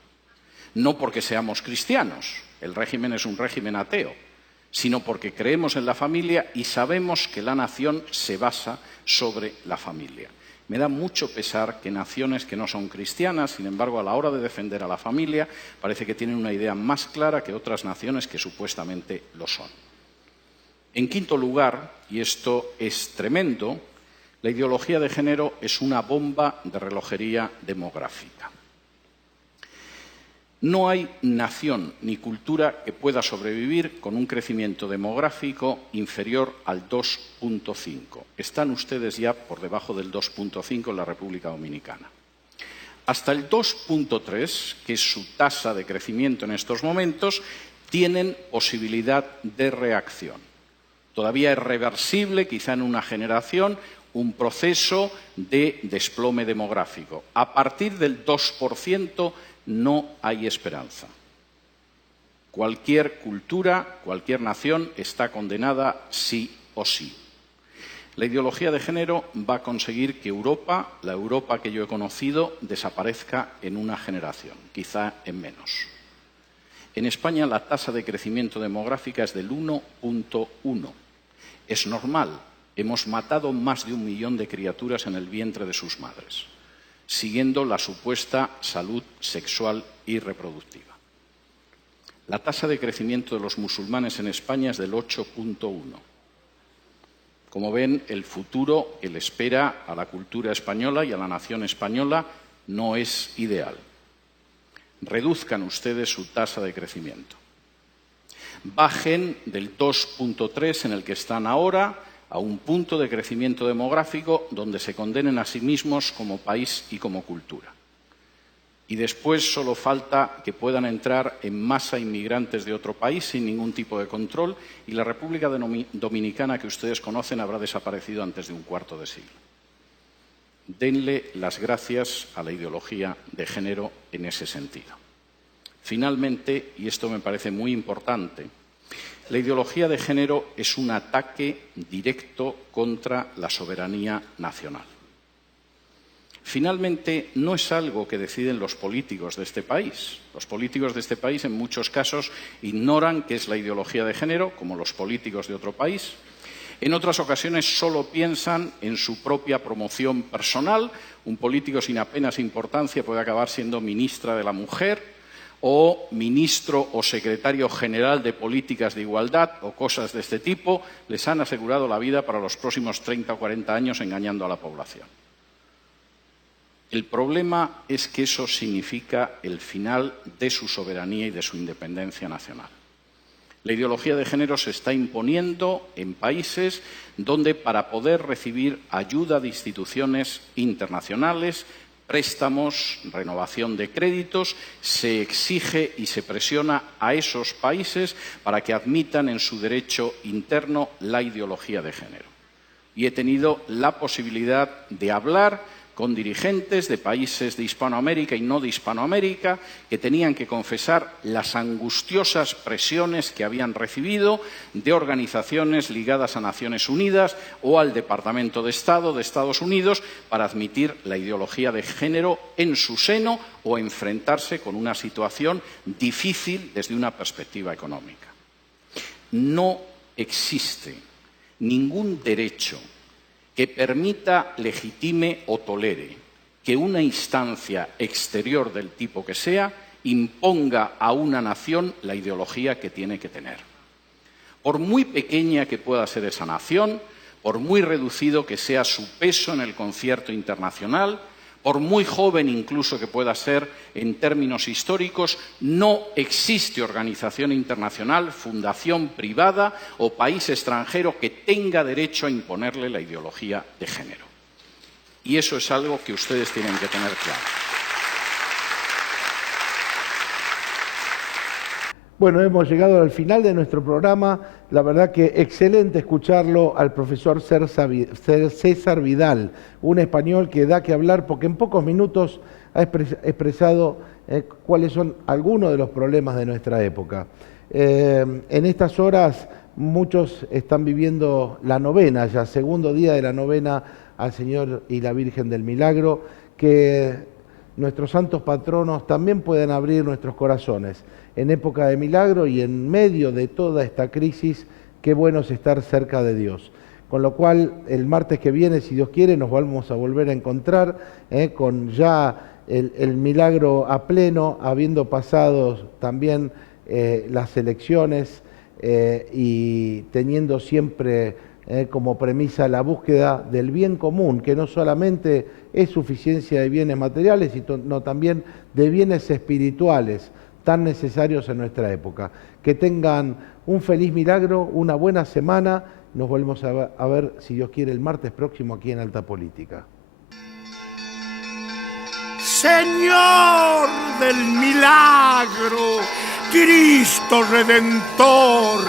No porque seamos cristianos, el régimen es un régimen ateo, sino porque creemos en la familia y sabemos que la nación se basa sobre la familia. Me da mucho pesar que naciones que no son cristianas, sin embargo, a la hora de defender a la familia, parece que tienen una idea más clara que otras naciones que supuestamente lo son. En quinto lugar, y esto es tremendo, la ideología de género es una bomba de relojería demográfica. No hay nación ni cultura que pueda sobrevivir con un crecimiento demográfico inferior al 2,5. Están ustedes ya por debajo del 2,5 en la República Dominicana. Hasta el 2,3, que es su tasa de crecimiento en estos momentos, tienen posibilidad de reacción. Todavía es reversible, quizá en una generación, un proceso de desplome demográfico. A partir del 2% no hay esperanza. Cualquier cultura, cualquier nación está condenada sí o sí. La ideología de género va a conseguir que Europa, la Europa que yo he conocido, desaparezca en una generación, quizá en menos. En España la tasa de crecimiento demográfica es del 1,1. Es normal, hemos matado más de 1 millón de criaturas en el vientre de sus madres, siguiendo la supuesta salud sexual y reproductiva. La tasa de crecimiento de los musulmanes en España es del 8,1. Como ven, el futuro que le espera a la cultura española y a la nación española no es ideal. Reduzcan ustedes su tasa de crecimiento. Bajen del 2,3 en el que están ahora a un punto de crecimiento demográfico donde se condenen a sí mismos como país y como cultura. Y después solo falta que puedan entrar en masa inmigrantes de otro país sin ningún tipo de control y la República Dominicana que ustedes conocen habrá desaparecido antes de un cuarto de siglo. Denle las gracias a la ideología de género en ese sentido. Finalmente, y esto me parece muy importante, la ideología de género es un ataque directo contra la soberanía nacional. Finalmente, no es algo que deciden los políticos de este país. Los políticos de este país, en muchos casos, ignoran qué es la ideología de género, como los políticos de otro país. En otras ocasiones solo piensan en su propia promoción personal. Un político sin apenas importancia puede acabar siendo ministra de la Mujer o ministro o secretario general de políticas de igualdad o cosas de este tipo. Les han asegurado la vida para los próximos 30 o 40 años engañando a la población. El problema es que eso significa el final de su soberanía y de su independencia nacional. La ideología de género se está imponiendo en países donde para poder recibir ayuda de instituciones internacionales, préstamos, renovación de créditos, se exige y se presiona a esos países para que admitan en su derecho interno la ideología de género. Y he tenido la posibilidad de hablar con dirigentes de países de Hispanoamérica y no de Hispanoamérica que tenían que confesar las angustiosas presiones que habían recibido de organizaciones ligadas a Naciones Unidas o al Departamento de Estado de Estados Unidos para admitir la ideología de género en su seno o enfrentarse con una situación difícil desde una perspectiva económica. No existe ningún derecho que permita, legitime o tolere que una instancia exterior del tipo que sea imponga a una nación la ideología que tiene que tener. Por muy pequeña que pueda ser esa nación, por muy reducido que sea su peso en el concierto internacional, por muy joven incluso que pueda ser en términos históricos, no existe organización internacional, fundación privada o país extranjero que tenga derecho a imponerle la ideología de género. Y eso es algo que ustedes tienen que tener claro. Bueno, hemos llegado al final de nuestro programa. La verdad que excelente escucharlo al profesor César Vidal, un español que da que hablar porque en pocos minutos ha expresado cuáles son algunos de los problemas de nuestra época. En estas horas muchos están viviendo la novena, ya segundo día de la novena al Señor y la Virgen del Milagro, que nuestros santos patronos también pueden abrir nuestros corazones. En época de milagro y en medio de toda esta crisis, qué bueno es estar cerca de Dios. Con lo cual, el martes que viene, si Dios quiere, nos vamos a volver a encontrar con ya el milagro a pleno, habiendo pasado también las elecciones y teniendo siempre como premisa la búsqueda del bien común, que no solamente es suficiencia de bienes materiales, sino también de bienes espirituales, tan necesarios en nuestra época. Que tengan un feliz milagro, una buena semana. Nos volvemos a ver, si Dios quiere, el martes próximo aquí en Alta Política. Señor del milagro, Cristo Redentor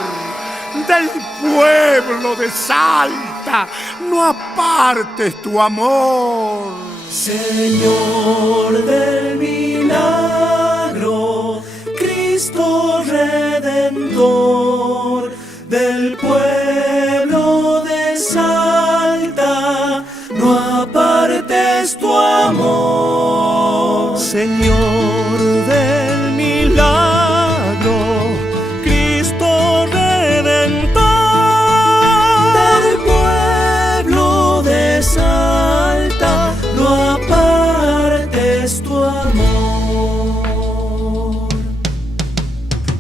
del pueblo de Salta, no apartes tu amor. Señor del milagro, Cristo Redentor del pueblo de Salta, no apartes tu amor. Señor del milagro, Cristo Redentor del pueblo de Salta, no apartes tu amor.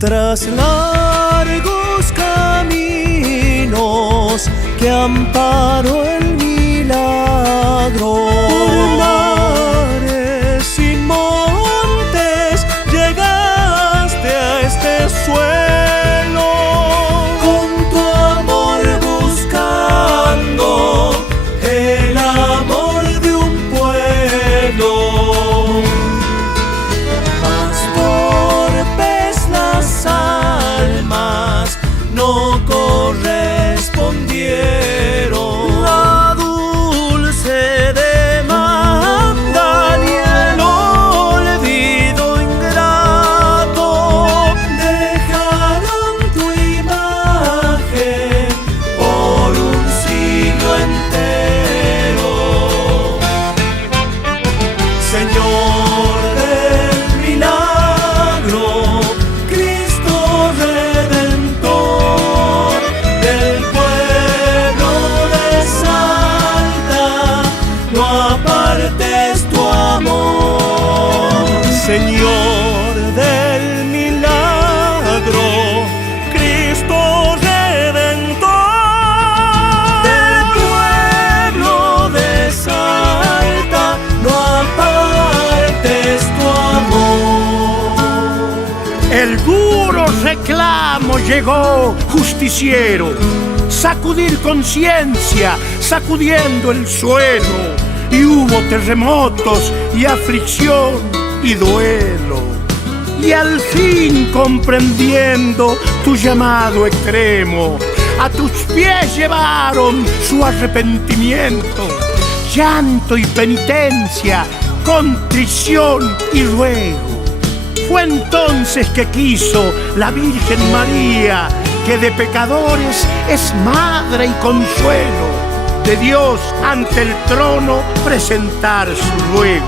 Tras largos caminos que amparó el milagro, por mares y montes llegaste a este suelo, con tu amor buscando el amor de un pueblo. Mas torpes las almas no correspondieron. La dulce demanda y el olvido ingrato dejaron tu imagen por un siglo entero. Señor del milagro, Cristo Redentor, del pueblo de Salta, no apartes tu amor. Señor del milagro, Cristo Redentor, del pueblo de Salta, no apartes tu amor. El duro reclamo llegó, justiciero, sacudir conciencia, sacudiendo el suelo, y hubo terremotos y aflicción y duelo. Y al fin, comprendiendo tu llamado extremo, a tus pies llevaron su arrepentimiento, llanto y penitencia, contrición y ruego. Fue entonces que quiso la Virgen María, que de pecadores es madre y consuelo, de Dios ante el trono presentar su ruego.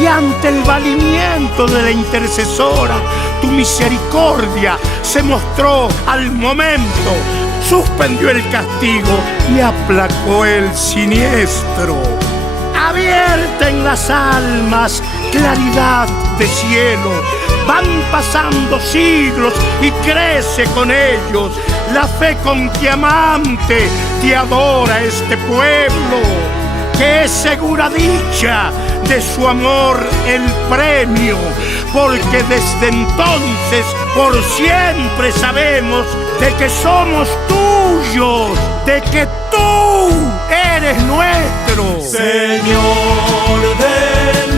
Y ante el valimiento de la intercesora, tu misericordia se mostró al momento, suspendió el castigo y aplacó el siniestro. Abierta en las almas claridad de cielo, van pasando siglos y crece con ellos la fe con que amante te adora este pueblo, que es segura dicha de su amor el premio, porque desde entonces por siempre sabemos de que somos tuyos, de que tú eres nuestro. Señor del